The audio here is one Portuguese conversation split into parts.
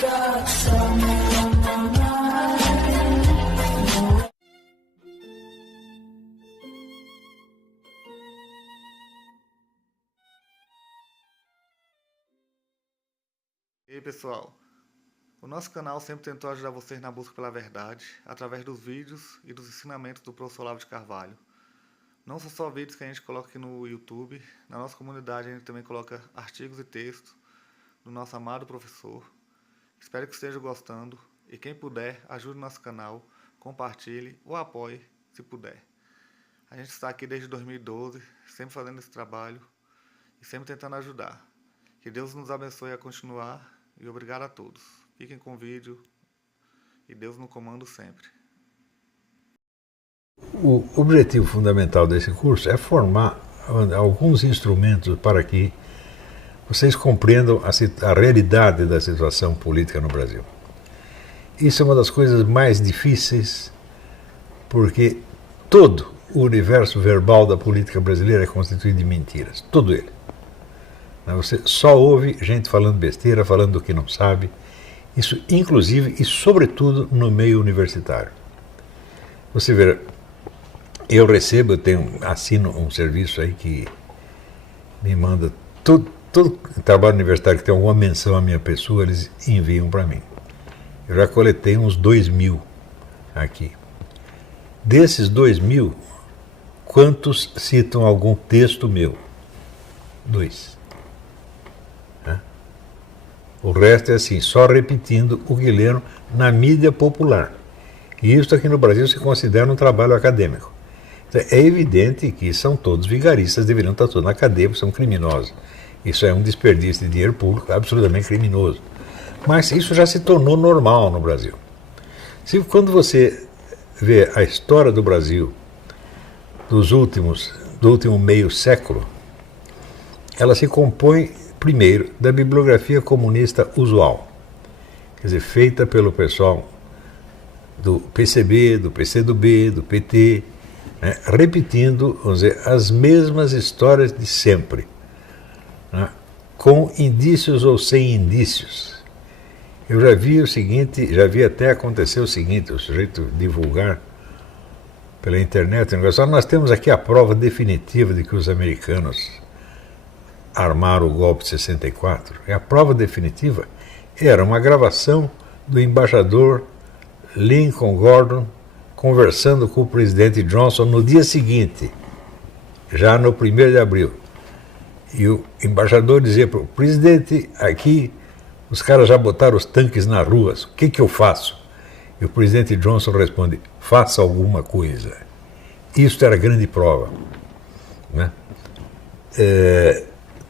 got something on my mind. E aí, pessoal, o nosso canal sempre tentou ajudar vocês na busca pela verdade através dos vídeos e dos ensinamentos do professor Olavo de Carvalho. Não são só vídeos que a gente coloca aqui no YouTube, na nossa comunidade a gente também coloca artigos e textos do nosso amado professor. Espero que estejam gostando e quem puder, ajude o nosso canal, compartilhe ou apoie se puder. A gente está aqui desde 2012, sempre fazendo esse trabalho e sempre tentando ajudar. Que Deus nos abençoe a continuar e obrigado a todos. Fiquem com o vídeo e Deus no comando sempre. O objetivo fundamental desse curso é formar alguns instrumentos para que vocês compreendam a realidade da situação política no Brasil. Isso é uma das coisas mais difíceis, porque todo o universo verbal da política brasileira é constituído de mentiras, todo ele. Você só ouve gente falando besteira, falando do que não sabe, isso inclusive e sobretudo no meio universitário. Você vê, eu assino um serviço aí que me manda todo trabalho universitário que tem alguma menção à minha pessoa, eles enviam para mim. Eu já coletei uns 2.000 aqui. Desses 2.000, quantos citam algum texto meu? 2. O resto é assim, só repetindo o que leram na mídia popular. E isso aqui no Brasil se considera um trabalho acadêmico. Então, é evidente que são todos vigaristas, deveriam estar todos na cadeia, são criminosos. Isso é um desperdício de dinheiro público absolutamente criminoso. Mas isso já se tornou normal no Brasil. Quando você vê a história do Brasil do último meio século, ela se compõe primeiro, da bibliografia comunista usual, quer dizer, feita pelo pessoal do PCB, do PCdoB, do PT, né, repetindo, vamos dizer, as mesmas histórias de sempre, né, com indícios ou sem indícios. Eu já vi o seguinte, já vi até acontecer o seguinte, o sujeito divulgar pela internet, nós temos aqui a prova definitiva de que os americanos armaram o golpe de 64, e a prova definitiva era uma gravação do embaixador Lincoln Gordon conversando com o presidente Johnson no dia seguinte, já no 1º de abril. E o embaixador dizia para o presidente, aqui os caras já botaram os tanques nas ruas, o que eu faço? E o presidente Johnson responde, faça alguma coisa. Isso era a grande prova, né?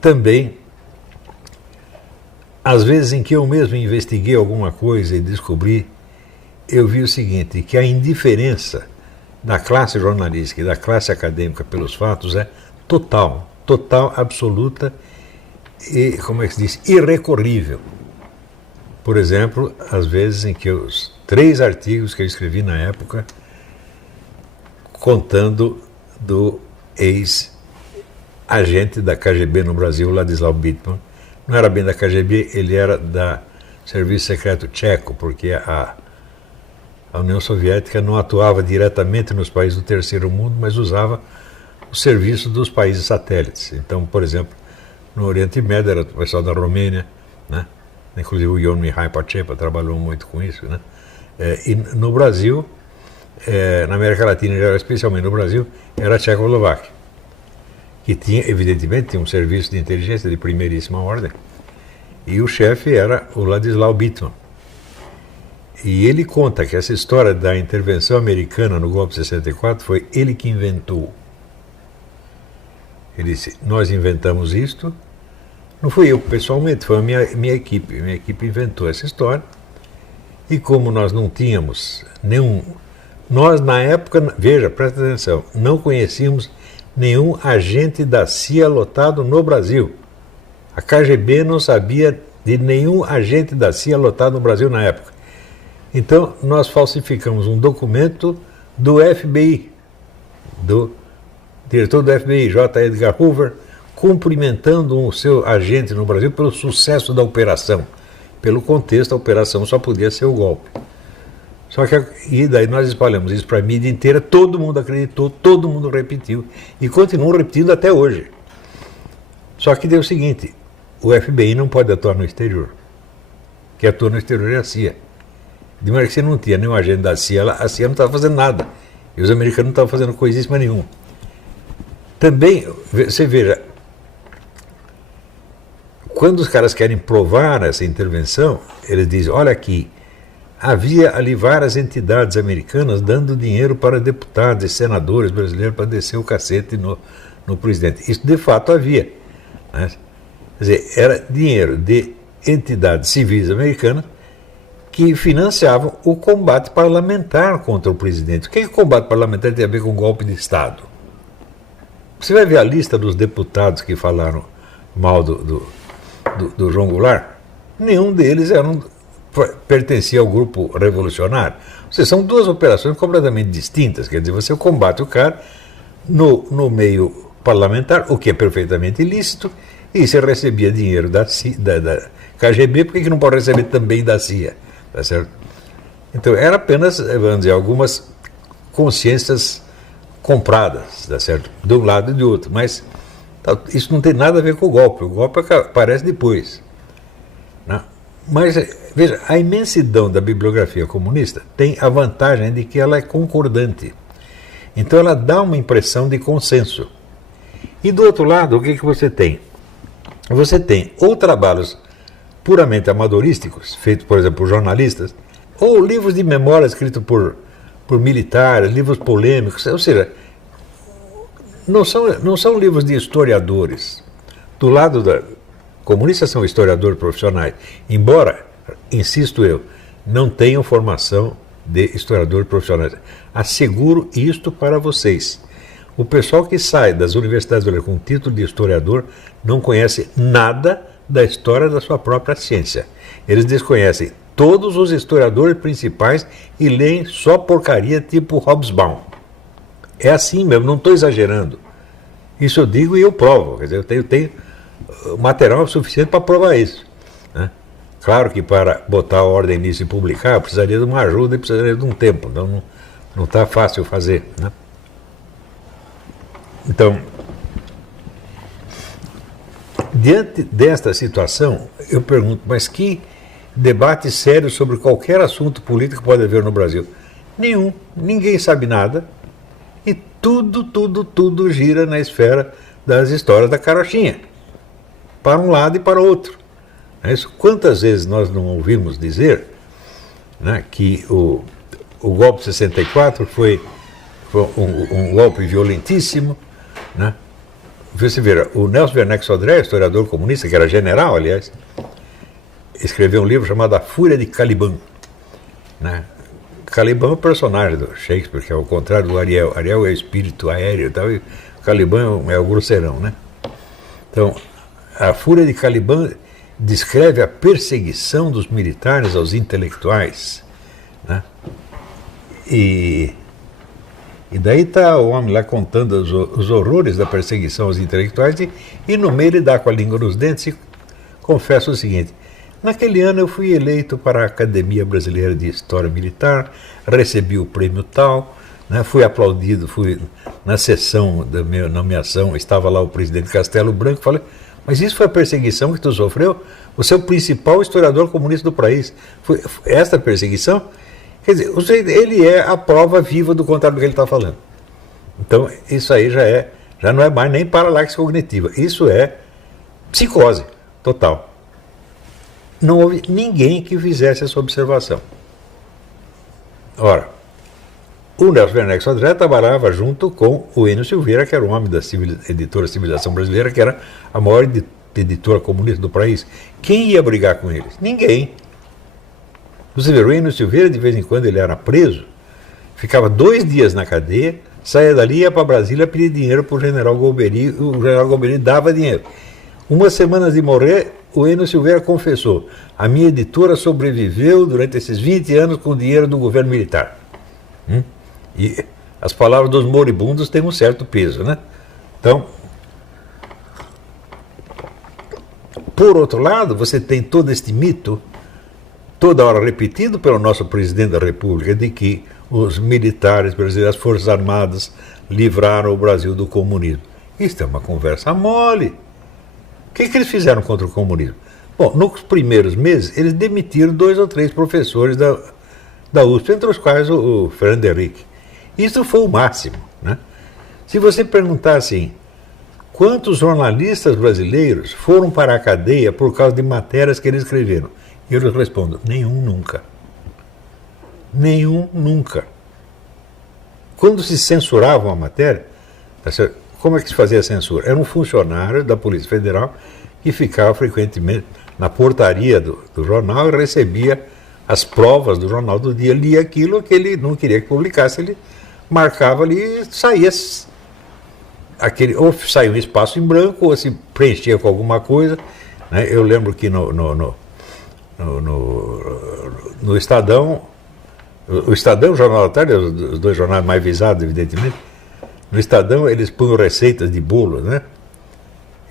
Também, às vezes em que eu mesmo investiguei alguma coisa e descobri, eu vi o seguinte, que a indiferença da classe jornalística e da classe acadêmica pelos fatos é total, absoluta e, como é que se diz, irrecorrível. Por exemplo, às vezes em que os 3 artigos que eu escrevi na época, contando do ex-agente da KGB no Brasil, Ladislau Bittman, não era bem da KGB, ele era da Serviço Secreto Tcheco, porque a União Soviética não atuava diretamente nos países do terceiro mundo, mas usava o serviço dos países satélites. Então, por exemplo, no Oriente Médio era o pessoal da Romênia, né? Inclusive o Ion Mihai Pacepa trabalhou muito com isso, né? E no Brasil, na América Latina, especialmente no Brasil, era a Tchecoslováquia, que evidentemente tinha um serviço de inteligência de primeiríssima ordem, e o chefe era o Ladislau Bittman. E ele conta que essa história da intervenção americana no golpe de 64 foi ele que inventou. Ele disse, nós inventamos isto, não fui eu pessoalmente, foi a minha equipe. Minha equipe inventou essa história, e como nós não tínhamos nós na época, veja, presta atenção, não conhecíamos nenhum agente da CIA lotado no Brasil. A KGB não sabia de nenhum agente da CIA lotado no Brasil na época. Então, nós falsificamos um documento do FBI, do diretor do FBI, J. Edgar Hoover, cumprimentando o seu agente no Brasil pelo sucesso da operação. pelo contexto, a operação só podia ser o golpe. Só que, e daí nós espalhamos isso para a mídia inteira, todo mundo acreditou, todo mundo repetiu, e continuam repetindo até hoje. Só que deu o seguinte, o FBI não pode atuar no exterior. Quem atua no exterior é a CIA. De maneira que você não tinha nenhum agente da CIA, a CIA não estava fazendo nada. E os americanos não estavam fazendo coisíssima nenhuma. Também, você veja, quando os caras querem provar essa intervenção, eles dizem, olha aqui, havia ali várias entidades americanas dando dinheiro para deputados e senadores brasileiros para descer o cacete no presidente. Isso de fato havia. Né? Quer dizer, era dinheiro de entidades civis americanas que financiavam o combate parlamentar contra o presidente. O que é que o combate parlamentar tem a ver com golpe de Estado? Você vai ver a lista dos deputados que falaram mal do João Goulart? Nenhum deles pertencia ao grupo revolucionário. Ou seja, são duas operações completamente distintas. Quer dizer, você combate o cara no meio parlamentar, o que é perfeitamente ilícito, e você recebia dinheiro da KGB, por que não pode receber também da CIA? Tá certo? Então, era apenas, vamos dizer, algumas consciências compradas, tá certo? De um lado e de outro, mas isso não tem nada a ver com o golpe aparece depois. Né? Mas, veja, a imensidão da bibliografia comunista tem a vantagem de que ela é concordante. Então, ela dá uma impressão de consenso. E do outro lado, o que você tem? Você tem ou trabalhos puramente amadorísticos, feitos, por exemplo, por jornalistas, ou livros de memória escritos por militares, livros polêmicos, ou seja, não são livros de historiadores. Do lado da comunistas são historiadores profissionais, embora, insisto eu, não tenham formação de historiadores profissionais. Asseguro isto para vocês. O pessoal que sai das universidades com título de historiador não conhece nada da história da sua própria ciência. Eles desconhecem todos os historiadores principais e leem só porcaria tipo Hobsbawm. É assim mesmo, não estou exagerando. Isso eu digo e eu provo. Quer dizer, eu tenho material suficiente para provar isso. Né? Claro que para botar a ordem nisso e publicar, eu precisaria de uma ajuda e precisaria de um tempo. Então não está fácil fazer. Né? Então, diante desta situação, eu pergunto, mas que debate sério sobre qualquer assunto político pode haver no Brasil? Nenhum, ninguém sabe nada e tudo gira na esfera das histórias da carochinha, para um lado e para o outro. Quantas vezes nós não ouvimos dizer, né, que o golpe de 64 foi um golpe violentíssimo, né? Você vê, o Nelson Werneck Sodré, historiador comunista, que era general, aliás, escreveu um livro chamado A Fúria de Caliban. Né? Caliban é o personagem do Shakespeare, que é o contrário do Ariel. Ariel é o espírito aéreo e tal, e Caliban é o grosseirão. Né? Então, A Fúria de Caliban descreve a perseguição dos militares aos intelectuais. Né? E daí está o homem lá contando os horrores da perseguição aos intelectuais e no meio ele dá com a língua nos dentes e confessa o seguinte: naquele ano eu fui eleito para a Academia Brasileira de História Militar, recebi o prêmio tal, né, fui aplaudido, fui na sessão da minha nomeação, estava lá o presidente Castelo Branco, falei, mas isso foi a perseguição que tu sofreu? Você é o principal historiador comunista do país. Foi esta perseguição? Quer dizer, ele é a prova viva do contrário do que ele está falando. Então, isso aí já não é mais nem paralaxe cognitiva. Isso é psicose total. Não houve ninguém que fizesse essa observação. Ora, o Nelson Werneck Sodré trabalhava junto com o Enio Silveira, que era o homem da editora Civilização Brasileira, que era a maior editora comunista do país. Quem ia brigar com eles? Ninguém. Você vê, o Enio Silveira, de vez em quando, ele era preso, ficava 2 dias na cadeia, saía dali, ia para Brasília pedir dinheiro para o general Golbery, o general Golbery dava dinheiro. Umas semanas de morrer, o Enio Silveira confessou: a minha editora sobreviveu durante esses 20 anos com o dinheiro do governo militar. E as palavras dos moribundos têm um certo peso, né? Então, por outro lado, você tem todo este mito toda hora repetido pelo nosso presidente da República, de que os militares brasileiros, as Forças Armadas, livraram o Brasil do comunismo. Isso é uma conversa mole. O que eles fizeram contra o comunismo? Bom, nos primeiros meses, eles demitiram 2 ou 3 professores da USP, entre os quais o Fernando Henrique. Isso foi o máximo, né? Se você perguntar assim, quantos jornalistas brasileiros foram para a cadeia por causa de matérias que eles escreveram? Eu respondo, nenhum nunca. Nenhum nunca. Quando se censurava uma matéria, como é que se fazia a censura? Era um funcionário da Polícia Federal que ficava frequentemente na portaria do jornal e recebia as provas do jornal do dia, lia aquilo que ele não queria que publicasse, ele marcava ali e saía. Ou saía um espaço em branco, ou se preenchia com alguma coisa, né? Eu lembro que no Estadão, o Estadão, o Jornal da Tarde, os 2 jornais mais visados, evidentemente, no Estadão eles punham receitas de bolo, né?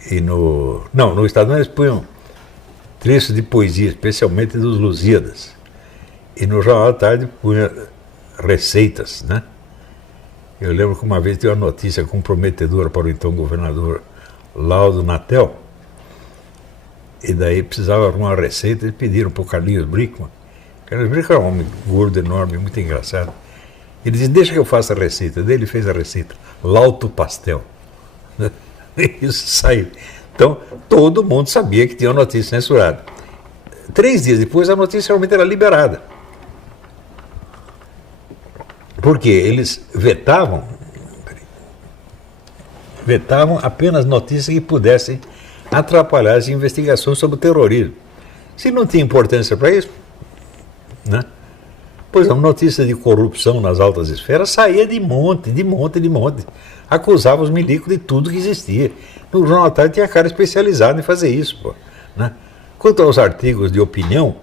E no Estadão eles punham trechos de poesia, especialmente dos Lusíadas. E no Jornal da Tarde punha receitas, né? Eu lembro que uma vez teve uma notícia comprometedora para o então governador Laudo Natel, e daí precisava arrumar uma receita e pediram para o Carlinhos Brickman. Carlinhos Brickman era um homem gordo, enorme, muito engraçado. Ele disse, deixa que eu faça a receita. Daí ele fez a receita, Lauto Pastel. Isso saiu. Então, todo mundo sabia que tinha uma notícia censurada. 3 dias depois, a notícia realmente era liberada. Porque eles vetavam apenas notícias que pudessem atrapalhar as investigações sobre o terrorismo. Se não tinha importância para isso, né? Pois a notícia de corrupção nas altas esferas saía de monte. Acusava os milicos de tudo que existia. No Jornal da Tarde tinha cara especializado em fazer isso, pô, né? Quanto aos artigos de opinião,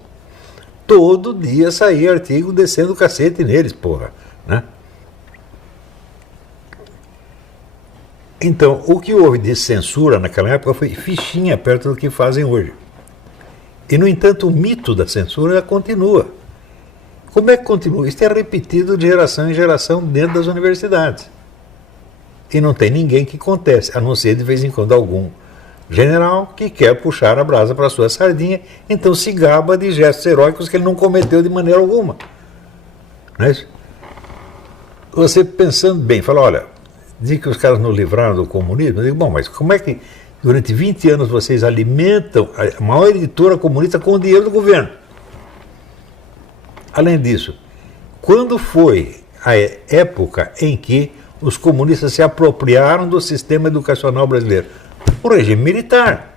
todo dia saía artigo descendo o cacete neles, porra, né? Então, o que houve de censura naquela época foi fichinha perto do que fazem hoje. E, no entanto, o mito da censura continua. Como é que continua? Isso é repetido de geração em geração dentro das universidades. E não tem ninguém que conteste, a não ser de vez em quando algum general que quer puxar a brasa para a sua sardinha, então se gaba de gestos heróicos que ele não cometeu de maneira alguma. Não é isso? Você pensando bem, fala, olha, diz que os caras nos livraram do comunismo. Eu digo, bom, mas como é que durante 20 anos vocês alimentam a maior editora comunista com o dinheiro do governo? Além disso, quando foi a época em que os comunistas se apropriaram do sistema educacional brasileiro? O regime militar.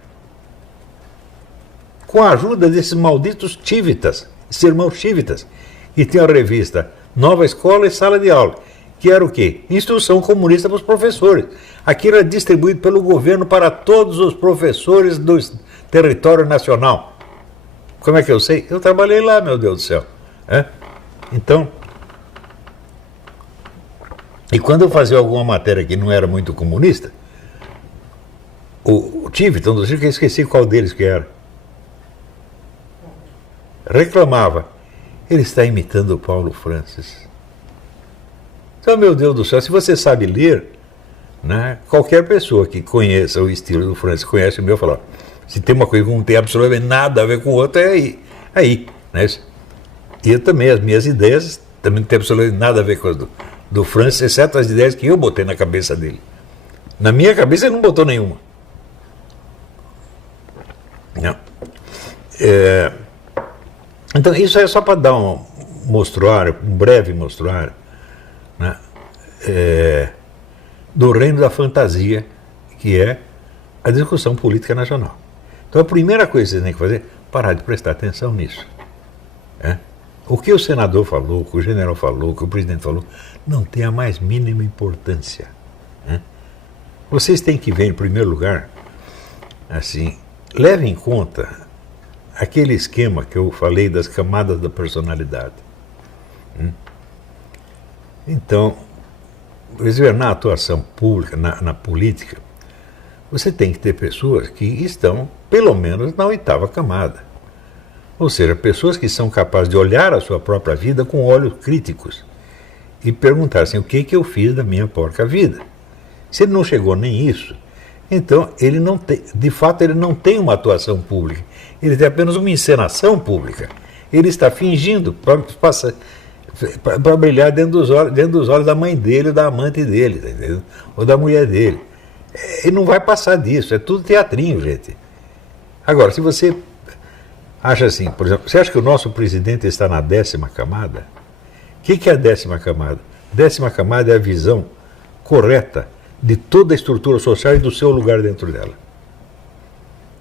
Com a ajuda desses malditos tívitas, esses irmãos tívitas, que tinham a revista Nova Escola e Sala de Aula, que era o quê? Instrução comunista para os professores. Aquilo era distribuído pelo governo para todos os professores do território nacional. Como é que eu sei? Eu trabalhei lá, meu Deus do céu. Então, e quando eu fazia alguma matéria que não era muito comunista, o Tiviton, eu esqueci qual deles que era, reclamava, ele está imitando o Paulo Francis. Então, meu Deus do céu, se você sabe ler, né, qualquer pessoa que conheça o estilo do Francis, conhece o meu, fala, se tem uma coisa que não tem absolutamente nada a ver com o outro, é aí, né? E eu também, as minhas ideias, também não tem absolutamente nada a ver com as do Francis, exceto as ideias que eu botei na cabeça dele. Na minha cabeça ele não botou nenhuma. Não. Então, isso é só para dar um breve mostruário, né, do reino da fantasia, que é a discussão política nacional. Então, a primeira coisa que você tem que fazer é parar de prestar atenção nisso. O que o senador falou, o que o general falou, o que o presidente falou, não tem a mais mínima importância. Vocês têm que ver, em primeiro lugar, assim, levem em conta aquele esquema que eu falei das camadas da personalidade. Então, na atuação pública, na política, você tem que ter pessoas que estão, pelo menos, na 8ª camada. Ou seja, pessoas que são capazes de olhar a sua própria vida com olhos críticos e perguntar assim, o que eu fiz da minha porca vida? Se ele não chegou nem isso, então ele não tem, de fato ele não tem uma atuação pública, ele tem apenas uma encenação pública. Ele está fingindo para brilhar dentro dos olhos da mãe dele ou da amante dele, entendeu? Ou da mulher dele. Ele não vai passar disso, é tudo teatrinho, gente. Agora, se você acha assim, por exemplo, você acha que o nosso presidente está na 10ª camada? O que é a 10ª camada? 10ª camada é a visão correta de toda a estrutura social e do seu lugar dentro dela.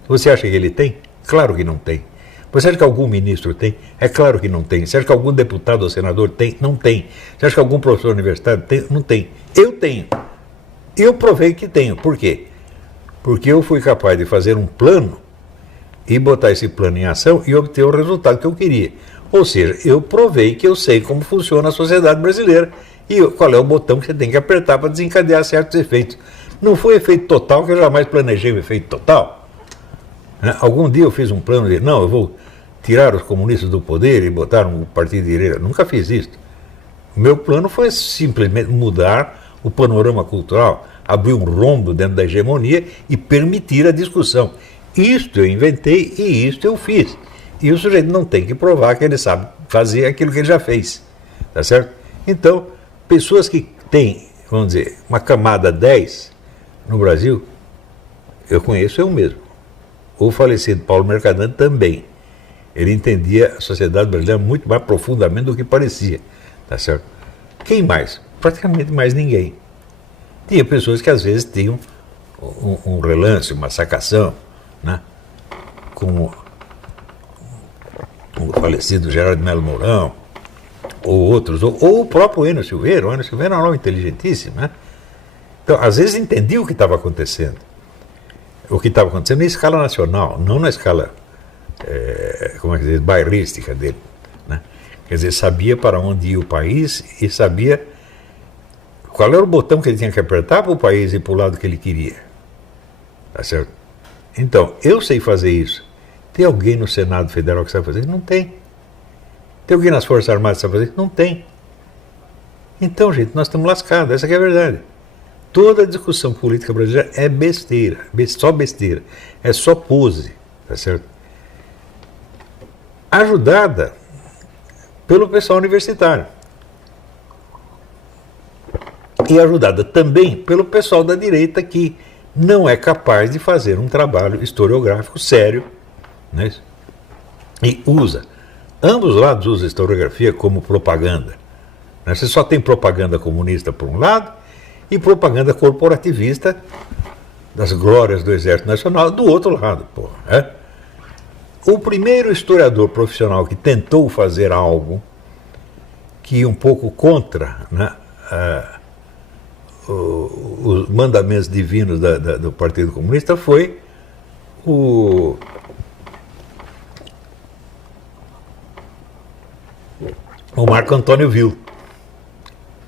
Você acha que ele tem? Claro que não tem. Você acha que algum ministro tem? É claro que não tem. Você acha que algum deputado ou senador tem? Não tem. Você acha que algum professor universitário tem? Não tem. Eu tenho. Eu provei que tenho. Por quê? Porque eu fui capaz de fazer um plano e botar esse plano em ação e obter o resultado que eu queria. Ou seja, eu provei que eu sei como funciona a sociedade brasileira e qual é o botão que você tem que apertar para desencadear certos efeitos. Não foi efeito total, que eu jamais planejei o efeito total. Algum dia eu fiz um plano de, não, eu vou tirar os comunistas do poder e botar um partido de direita. Nunca fiz isso. O meu plano foi simplesmente mudar o panorama cultural, abrir um rombo dentro da hegemonia e permitir a discussão. Isto eu inventei e isto eu fiz. E o sujeito não tem que provar que ele sabe fazer aquilo que ele já fez. Tá certo? Então, pessoas que têm, vamos dizer, uma camada 10 no Brasil, eu conheço eu mesmo. O falecido Paulo Mercadante também. Ele entendia a sociedade brasileira muito mais profundamente do que parecia. Tá certo? Quem mais? Praticamente mais ninguém. Tinha pessoas que às vezes tinham um relance, uma sacação, né? Como o falecido Gerardo Melo Mourão, ou outros, ou o próprio Enio Silveira. O Enio Silveira era um homem inteligentíssimo, né? Então, às vezes entendia o que estava acontecendo. O que estava acontecendo na escala nacional, não na escala, como é que diz, bairrística dele, né? Quer dizer, sabia para onde ia o país e sabia qual era o botão que ele tinha que apertar para o país ir para o lado que ele queria. Tá certo? Então, eu sei fazer isso. Tem alguém no Senado Federal que sabe fazer isso? Não tem. Tem alguém nas Forças Armadas que sabe fazer isso? Não tem. Então, gente, nós estamos lascados, essa que é a verdade. Toda a discussão política brasileira é besteira, só besteira, é só pose, tá certo? Ajudada pelo pessoal universitário. E ajudada também pelo pessoal da direita que não é capaz de fazer um trabalho historiográfico sério, né? E usa, ambos os lados usam a historiografia como propaganda, né? Você só tem propaganda comunista por um lado e propaganda corporativista das glórias do Exército Nacional do outro lado. Pô, né? O primeiro historiador profissional que tentou fazer algo que ia um pouco contra, né, os mandamentos divinos do Partido Comunista foi o Marco Antônio Vil.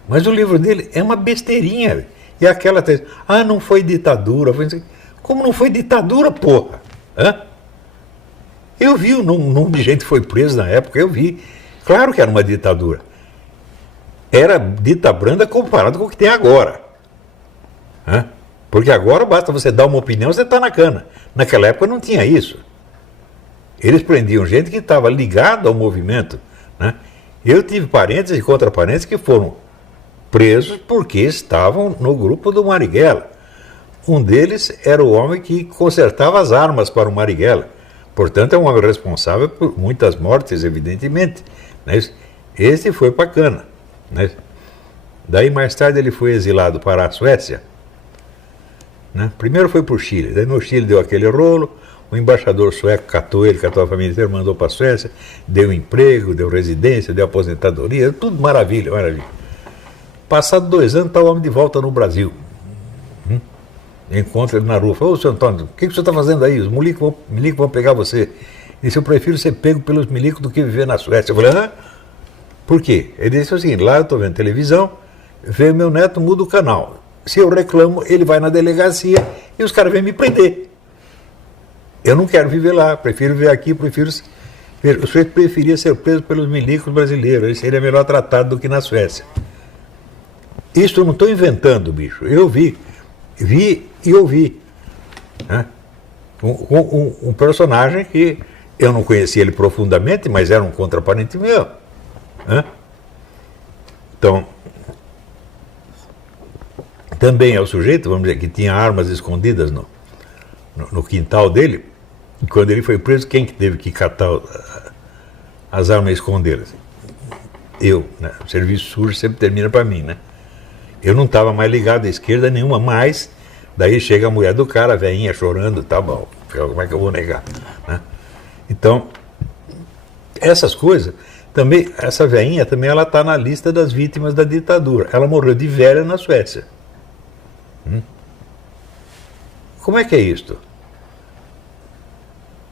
Mas o livro dele é uma besteirinha. E aquela tese, não foi ditadura. Como não foi ditadura, porra? Hã? Eu vi o número de gente que foi preso na época, eu vi. Claro que era uma ditadura. Era dita branda comparado com o que tem agora. Hã? Porque agora basta você dar uma opinião, você está na cana. Naquela época não tinha isso. Eles prendiam gente que estava ligada ao movimento, né? Eu tive parentes e contraparentes que foram presos porque estavam no grupo do Marighella. Um deles era o homem que consertava as armas para o Marighella. Portanto, é um homem responsável por muitas mortes, evidentemente. Né? Esse foi para a cana. Né? Daí, mais tarde, ele foi exilado para a Suécia. Né? Primeiro foi para o Chile. Daí, no Chile, deu aquele rolo. O embaixador sueco catou ele, catou a família inteira, mandou para a Suécia. Deu emprego, deu residência, deu aposentadoria. Tudo maravilha, maravilha. Passado 2 anos, está o homem de volta no Brasil. Encontra ele na rua. Fala, ô, senhor Antônio, o que você está fazendo aí? Os milicos vão pegar você. Ele disse, eu prefiro ser pego pelos milicos do que viver na Suécia. Eu falei, por quê? Ele disse o seguinte, lá eu estou vendo televisão, vê meu neto, muda o canal. Se eu reclamo, ele vai na delegacia e os caras vêm me prender. Eu não quero viver lá, prefiro viver aqui, prefiro Veja, o sujeito preferia ser preso pelos milicos brasileiros, ele seria melhor tratado do que na Suécia. Isso eu não estou inventando, bicho. Eu vi e ouvi. Né? Um personagem que eu não conhecia ele profundamente, mas era um contraparente meu. Né? Então, também é o sujeito, vamos dizer, que tinha armas escondidas no quintal dele, e quando ele foi preso, quem que teve que catar as armas e escondê-las? Eu, né? O serviço sujo sempre termina para mim, né? Eu não estava mais ligado à esquerda nenhuma, mas daí chega a mulher do cara, a velhinha chorando, tá bom, como é que eu vou negar? Né? Então, essas coisas, também, essa velhinha também ela está na lista das vítimas da ditadura. Ela morreu de velha na Suécia. Como é que é isto?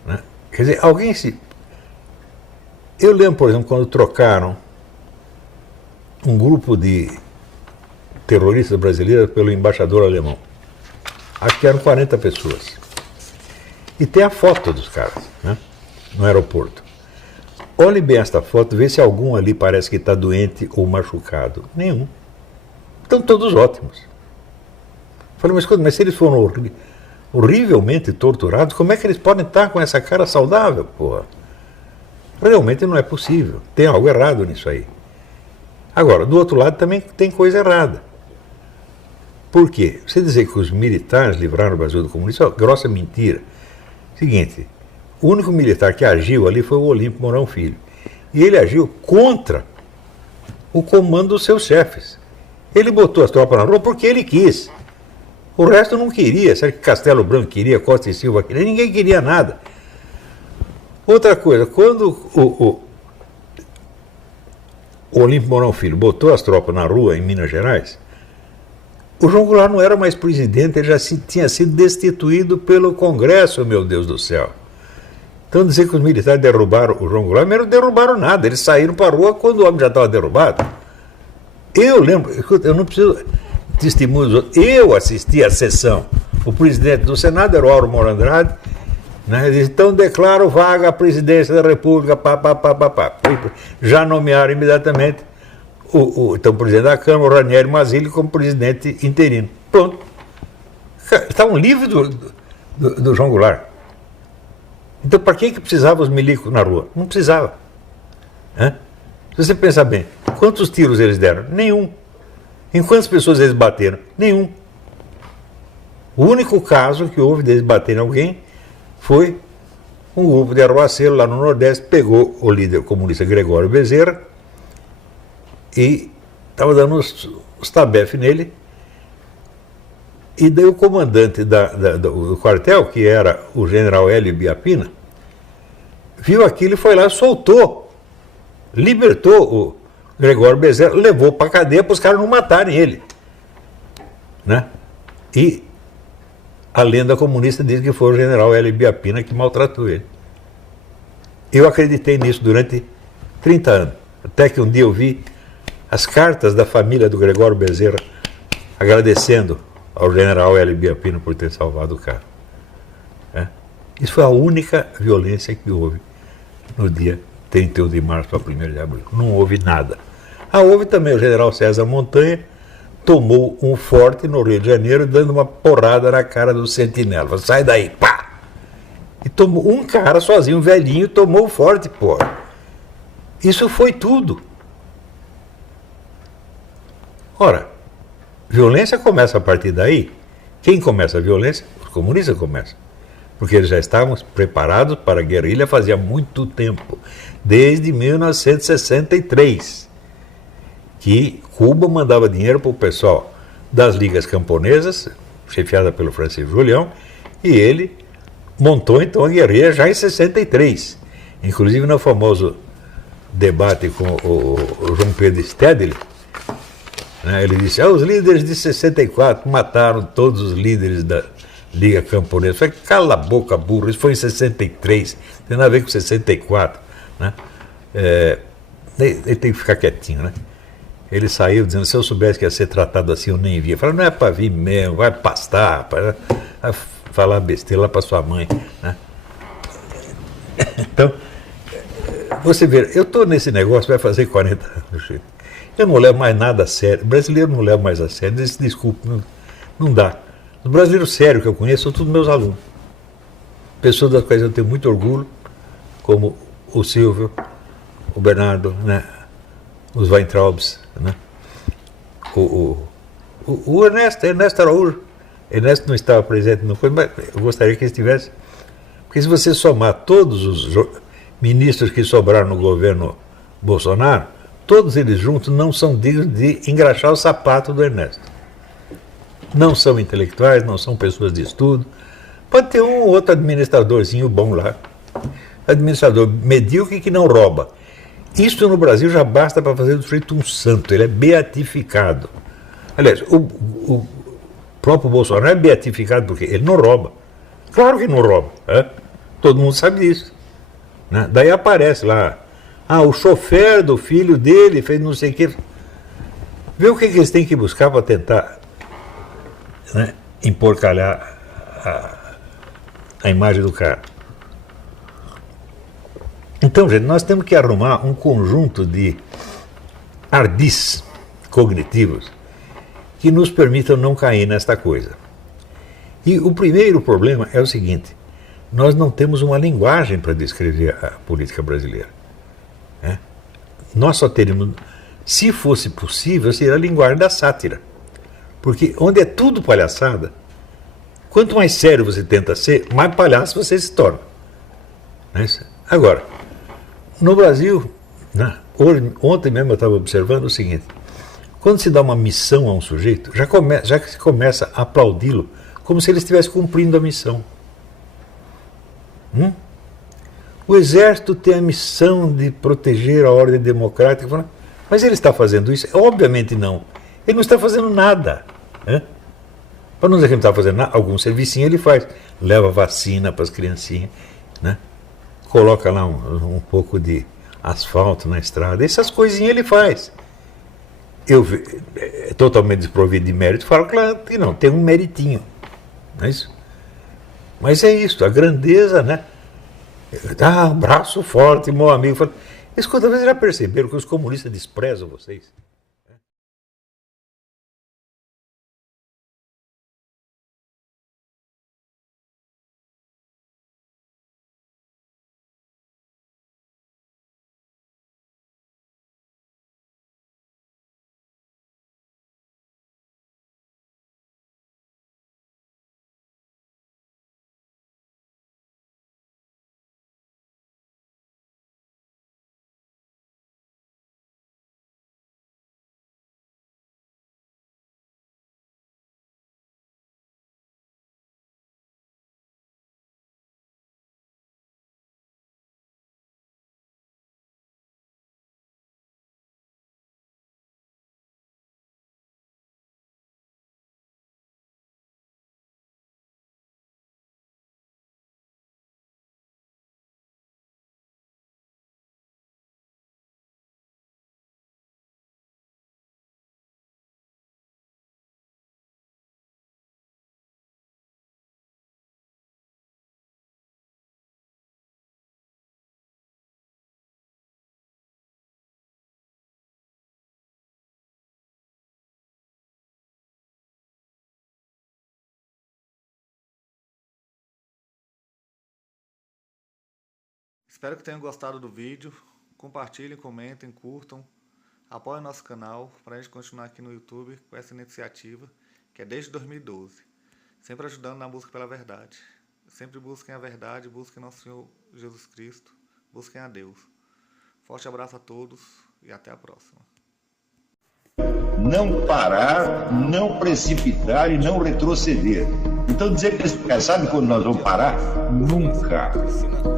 Né? Quer dizer, alguém se... Eu lembro, por exemplo, quando trocaram um grupo de terroristas brasileiros pelo embaixador alemão. Acho que eram 40 pessoas. E tem a foto dos caras, né? No aeroporto. Olhe bem esta foto, vê se algum ali parece que está doente ou machucado. Nenhum. Estão todos ótimos. Falei, mas se eles foram horrivelmente torturados, como é que eles podem estar com essa cara saudável, porra? Realmente não é possível. Tem algo errado nisso aí. Agora, do outro lado também tem coisa errada. Por quê? Você dizer que os militares livraram o Brasil do comunismo é uma grossa mentira. Seguinte, o único militar que agiu ali foi o Olímpio Mourão Filho. E ele agiu contra o comando dos seus chefes. Ele botou as tropas na rua porque ele quis. O resto não queria. Será que Castelo Branco queria, Costa e Silva queria? Ninguém queria nada. Outra coisa, quando o Olímpio Mourão Filho botou as tropas na rua em Minas Gerais, o João Goulart não era mais presidente, ele já tinha sido destituído pelo Congresso, meu Deus do céu. Então dizer que os militares derrubaram o João Goulart, mas não derrubaram nada, eles saíram para a rua quando o homem já estava derrubado. Eu lembro, eu não preciso testemunhos, eu assisti à sessão, o presidente do Senado era o Auro Moro Andrade, né? Ele disse, então declaro vaga a presidência da República, já nomearam imediatamente então, o presidente da Câmara, o Ranieri Mazzilli, como presidente interino. Pronto. Estavam livres do João Goulart. Então, para que precisava os milicos na rua? Não precisava. Se você pensar bem, quantos tiros eles deram? Nenhum. Em quantas pessoas eles bateram? Nenhum. O único caso que houve deles baterem alguém foi um grupo de arruaceiro lá no Nordeste, pegou o líder comunista Gregório Bezerra, e estava dando os tabefes nele, e daí o comandante do quartel, que era o general Hélio Biapina, viu aquilo e foi lá, soltou, libertou o Gregório Bezerra, levou para a cadeia para os caras não matarem ele. Né? E a lenda comunista diz que foi o general Hélio Biapina que maltratou ele. Eu acreditei nisso durante 30 anos, até que um dia eu vi as cartas da família do Gregório Bezerra agradecendo ao general Hélio Biapina por ter salvado o cara. Isso foi a única violência que houve no dia 31 de março a 1º de abril. Não houve nada. Houve também o general César Montanha, tomou um forte no Rio de Janeiro, dando uma porrada na cara do sentinela. Falou, sai daí, pá! E tomou um cara sozinho, um velhinho, tomou o forte, porra. Isso foi tudo. Ora, violência começa a partir daí. Quem começa a violência? Os comunistas começam. Porque eles já estavam preparados para a guerrilha fazia muito tempo. Desde 1963. Que Cuba mandava dinheiro para o pessoal das ligas camponesas, chefiada pelo Francisco Julião, e ele montou então a guerrilha já em 63. Inclusive no famoso debate com o João Pedro Stedley, ele disse, os líderes de 64 mataram todos os líderes da Liga Camponesa. Eu falei, cala a boca, burro, isso foi em 63, não tem nada a ver com 64. Né? Ele tem que ficar quietinho, né? Ele saiu dizendo, se eu soubesse que ia ser tratado assim, eu nem via. Eu falei, não é para vir mesmo, vai pastar, vai falar besteira lá para sua mãe. Né? Então, Você vê, eu estou nesse negócio, vai fazer 40 anos. Eu não levo mais nada a sério. O brasileiro não leva mais a sério. Desculpe, não dá. Os brasileiros sérios que eu conheço são todos meus alunos. Pessoas das quais eu tenho muito orgulho, como o Silvio, o Bernardo, né? Os Weintraubs, né? O Ernesto Araújo. Ernesto não estava presente, não foi, mas eu gostaria que ele estivesse. Porque se você somar todos os ministros que sobraram no governo Bolsonaro, todos eles juntos não são dignos de engraxar o sapato do Ernesto. Não são intelectuais, não são pessoas de estudo. Pode ter um ou outro administradorzinho bom lá. Administrador medíocre que não rouba. Isso no Brasil já basta para fazer do sujeito um santo. Ele é beatificado. Aliás, o próprio Bolsonaro é beatificado porque ele não rouba. Claro que não rouba. Todo mundo sabe disso. Né? Daí aparece lá. O chofer do filho dele fez não sei o quê. Vê o que eles têm que buscar para tentar, né, emporcalhar a imagem do cara. Então, gente, nós temos que arrumar um conjunto de ardis cognitivos que nos permitam não cair nesta coisa. E o primeiro problema é o seguinte: nós não temos uma linguagem para descrever a política brasileira. Nós só teríamos, se fosse possível, seria a linguagem da sátira. Porque onde é tudo palhaçada, quanto mais sério você tenta ser, mais palhaço você se torna. Agora, no Brasil, né, ontem mesmo eu estava observando o seguinte: quando se dá uma missão a um sujeito, já que se começa a aplaudi-lo como se ele estivesse cumprindo a missão. O exército tem a missão de proteger a ordem democrática. Mas ele está fazendo isso? Obviamente não. Ele não está fazendo nada. Para não dizer que ele não está fazendo nada, algum servicinho ele faz. Leva vacina para as criancinhas, né? Coloca lá um pouco de asfalto na estrada. Essas coisinhas ele faz. É totalmente desprovido de mérito. Falo, claro que não, tem um meritinho. Não é isso? Mas é isso, a grandeza, né? Braço forte, meu amigo. Escuta, vocês já perceberam que os comunistas desprezam vocês? Espero que tenham gostado do vídeo. Compartilhem, comentem, curtam. Apoiem nosso canal para a gente continuar aqui no YouTube com essa iniciativa que é desde 2012. Sempre ajudando na busca pela verdade. Sempre busquem a verdade, busquem nosso Senhor Jesus Cristo, busquem a Deus. Forte abraço a todos e até a próxima. Não parar, não precipitar e não retroceder. Então dizer que eles sabe quando nós vamos parar? Nunca.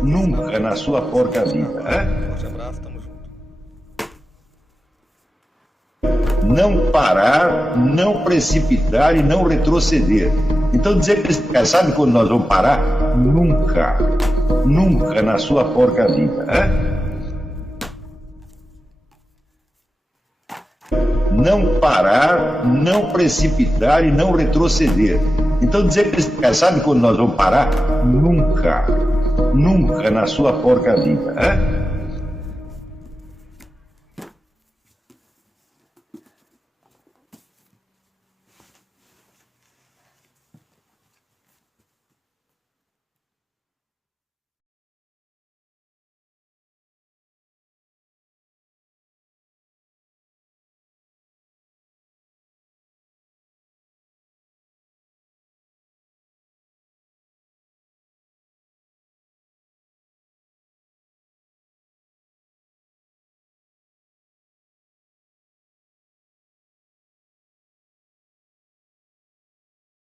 Nunca na sua porca vida. Forte abraço, tamo junto. Não parar, não precipitar e não retroceder. Então dizer que eles sabe quando nós vamos parar? Nunca. Nunca na sua porca vida. Não parar, não precipitar e não retroceder. Então dizer que eles sabe quando nós vamos parar? Nunca. Nunca na sua porca vida.